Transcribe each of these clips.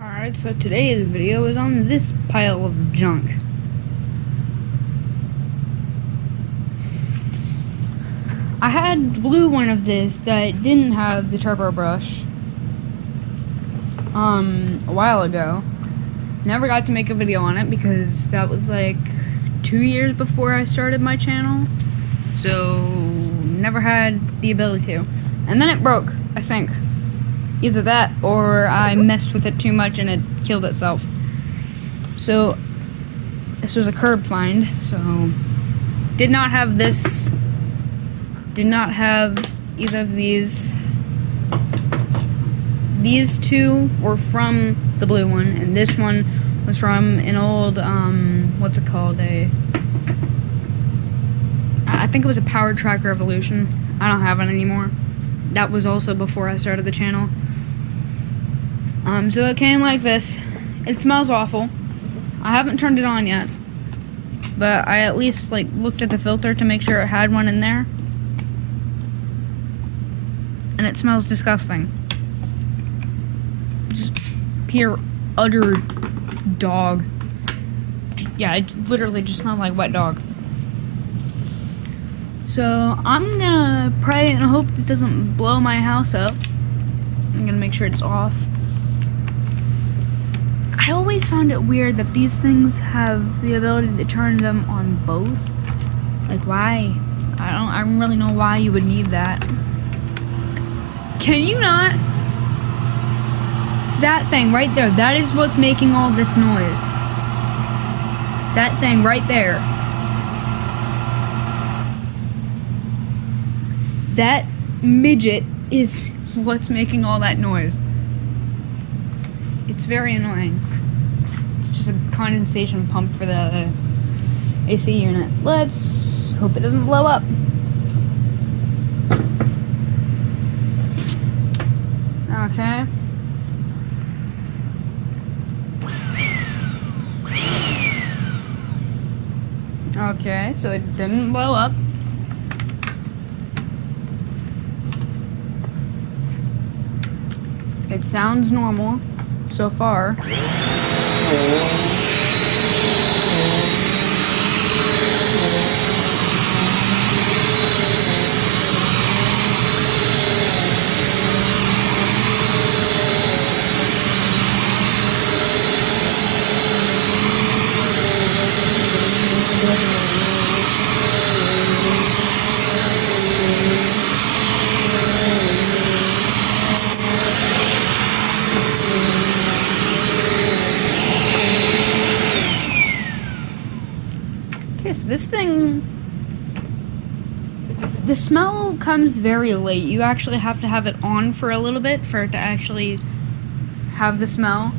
Alright, so today's video is on this pile of junk. I had the blue one of this that didn't have the turbo brush a while ago. Never got to make a video on it because that was like 2 years before I started my channel. So never had the ability to. And then it broke, I think. Either that or I messed with it too much and it killed itself. So this was a curb find, so did not have this, did not have either of these. These two were from the blue one, and this one was from an old, what's it called, I think it was a Power Tracker Evolution. I don't have it anymore. That was also before I started the channel. So it came like this. It smells awful. I haven't turned it on yet, but I at least like looked at the filter to make sure it had one in there. And it smells disgusting. Just pure, utter dog. Yeah, it literally just smelled like wet dog. So I'm gonna pray and hope it doesn't blow my house up. I'm gonna make sure it's off. I always found it weird that these things have the ability to turn them on both. Like, why? I don't really know why you would need that. Can you not? That thing right there, that is what's making all this noise. That thing right there. That midget is what's making all that noise. It's very annoying. It's just a condensation pump for the AC unit. Let's hope it doesn't blow up. Okay. Okay, so it didn't blow up. It sounds normal so far. Okay, so this thing, the smell comes very late. You actually have to have it on for a little bit for it to actually have the smell.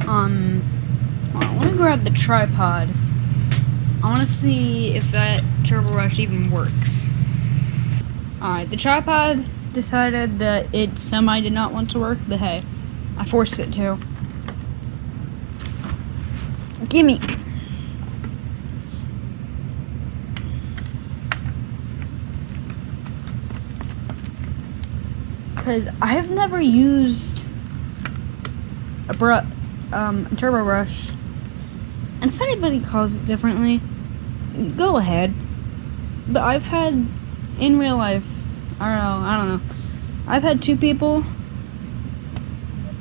Hold on, let me grab the tripod. I want to see if that turbo rush even works. Alright, the tripod decided that it semi did not want to work, but hey, I forced it to. Gimme! Because I've never used a turbo brush, and if anybody calls it differently, go ahead. But I've had, in real life, I don't know, I've had two people,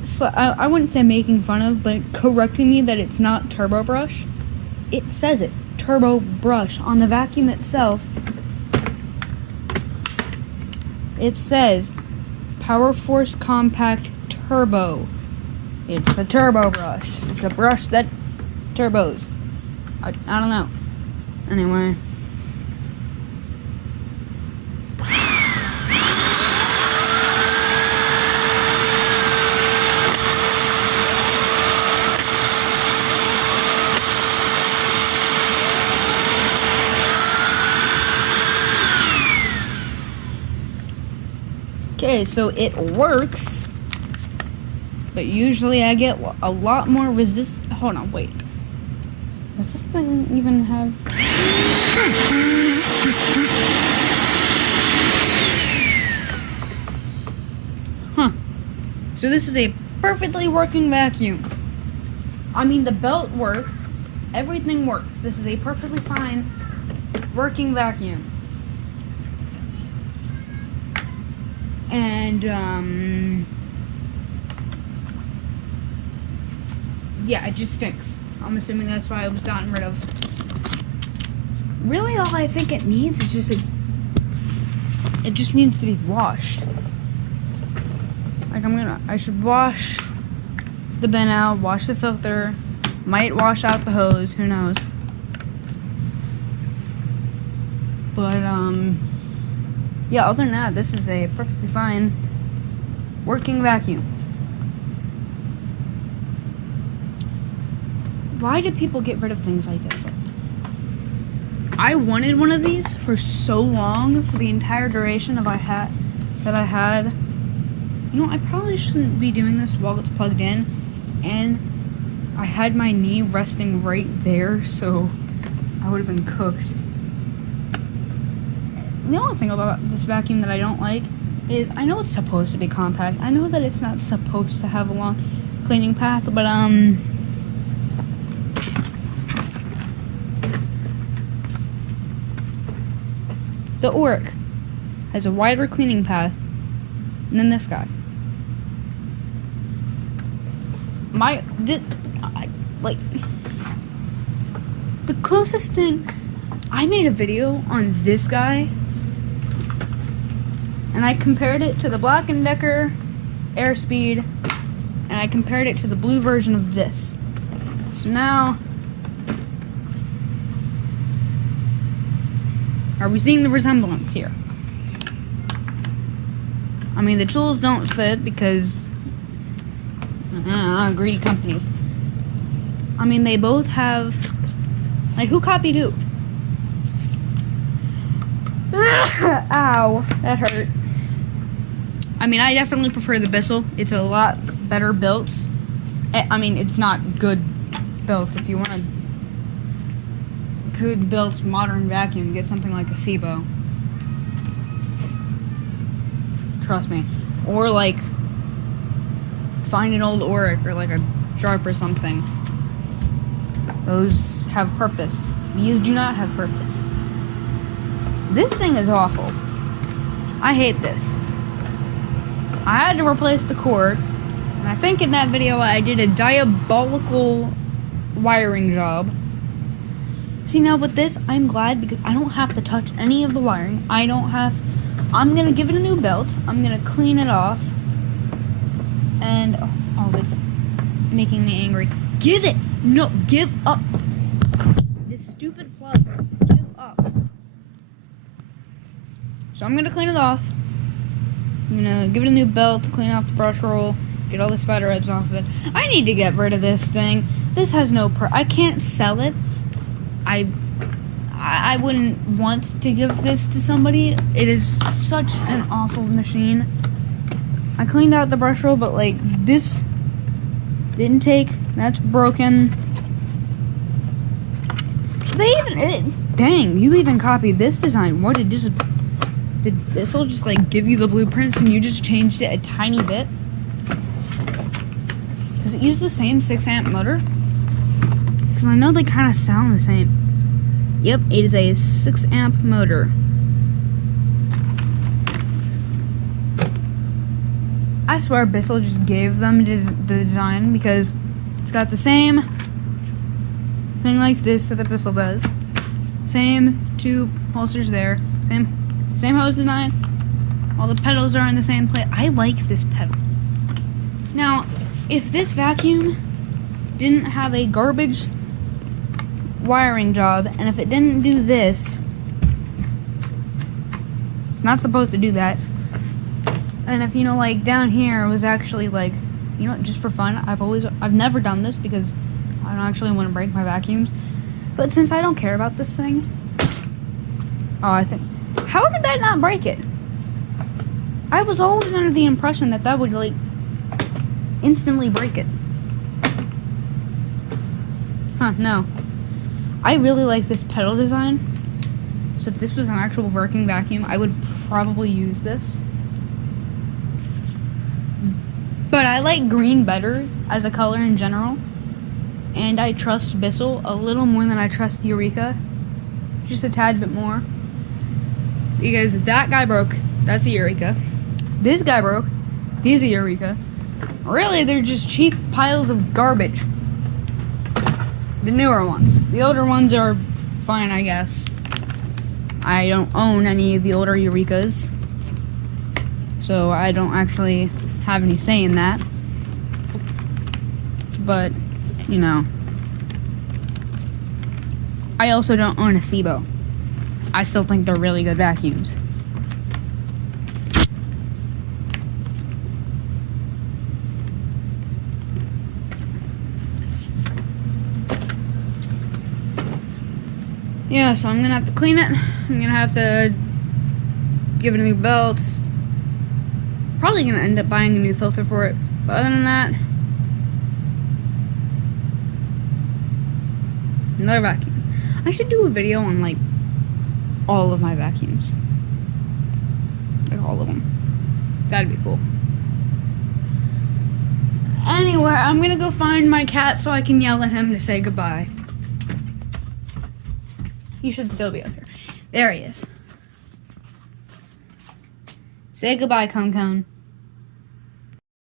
so I wouldn't say making fun of, but correcting me that it's not turbo brush. It says it, turbo brush, on the vacuum itself. It says PowerForce Compact Turbo. It's the turbo brush. It's a brush that turbos. I don't know. Anyway. Okay, so it works, but usually I get a lot more hold on, wait. Does this thing even have... Huh. So this is a perfectly working vacuum. I mean, the belt works. Everything works. This is a perfectly fine working vacuum. And, yeah, it just stinks. I'm assuming that's why it was gotten rid of. Really, all I think it needs is just it just needs to be washed. Like, I should wash the bin out, wash the filter, might wash out the hose, who knows. But, yeah, other than that, this is a perfectly fine working vacuum. Why do people get rid of things like this? I wanted one of these for so long, for the entire duration that I had. You know, I probably shouldn't be doing this while it's plugged in, and I had my knee resting right there, so I would have been cooked. The only thing about this vacuum that I don't like is, I know it's supposed to be compact. I know that it's not supposed to have a long cleaning path, but, the Oric has a wider cleaning path than this guy. The closest thing, I made a video on this guy, and I compared it to the Black & Decker Airspeed, and I compared it to the blue version of this. So now, are we seeing the resemblance here? I mean, the tools don't fit because greedy companies. I mean, they both have, like, who copied who? Ow, that hurt. I mean, I definitely prefer the Bissell. It's a lot better built. I mean, it's not good built. If you want a good built modern vacuum, get something like a SIBO. Trust me. Or, like, find an old Oric or, like, a Sharp or something. Those have purpose. These do not have purpose. This thing is awful. I hate this. I had to replace the cord, and I think in that video I did a diabolical wiring job. See, now with this, I'm glad because I don't have to touch any of the wiring. I'm gonna give it a new belt. I'm gonna clean it off. And, oh, that's making me angry. Give it! No, give up! This stupid plug. Give up. So I'm gonna clean it off. I'm gonna give it a new belt, clean off the brush roll, get all the spider webs off of it. I need to get rid of this thing. This has no I can't sell it. I wouldn't want to give this to somebody. It is such an awful machine. I cleaned out the brush roll, but, like, this didn't take. That's broken. Dang, you even copied this design. What did Bissell just, like, give you the blueprints and you just changed it a tiny bit? Does it use the same 6-amp motor? Because I know they kind of sound the same. Yep, it is a 6-amp motor. I swear Bissell just gave them the design because it's got the same thing like this that the Bissell does. Same two holsters there. Same hose design. All the pedals are in the same place. I like this pedal. Now, if this vacuum didn't have a garbage wiring job, and if it didn't do this, it's not supposed to do that. And if, you know, like, down here was actually, like, you know, just for fun, I've never done this because I don't actually want to break my vacuums. But since I don't care about this thing, how did that not break it? I was always under the impression that would, like, instantly break it. Huh, no. I really like this pedal design. So if this was an actual working vacuum, I would probably use this. But I like green better as a color in general. And I trust Bissell a little more than I trust Eureka. Just a tad bit more. Because that guy broke. That's a Eureka. This guy broke. He's a Eureka. Really, they're just cheap piles of garbage. The newer ones. The older ones are fine, I guess. I don't own any of the older Eurekas. So I don't actually have any say in that. But, you know. I also don't own a SIBO. I still think they're really good vacuums. Yeah, so I'm gonna have to clean it. I'm gonna have to give it a new belt. Probably gonna end up buying a new filter for it. But other than that, another vacuum. I should do a video on like all of my vacuums. Like all of them. That'd be cool. Anyway, I'm gonna go find my cat so I can yell at him to say goodbye. He should still be up here. There he is. Say goodbye, Cone Cone.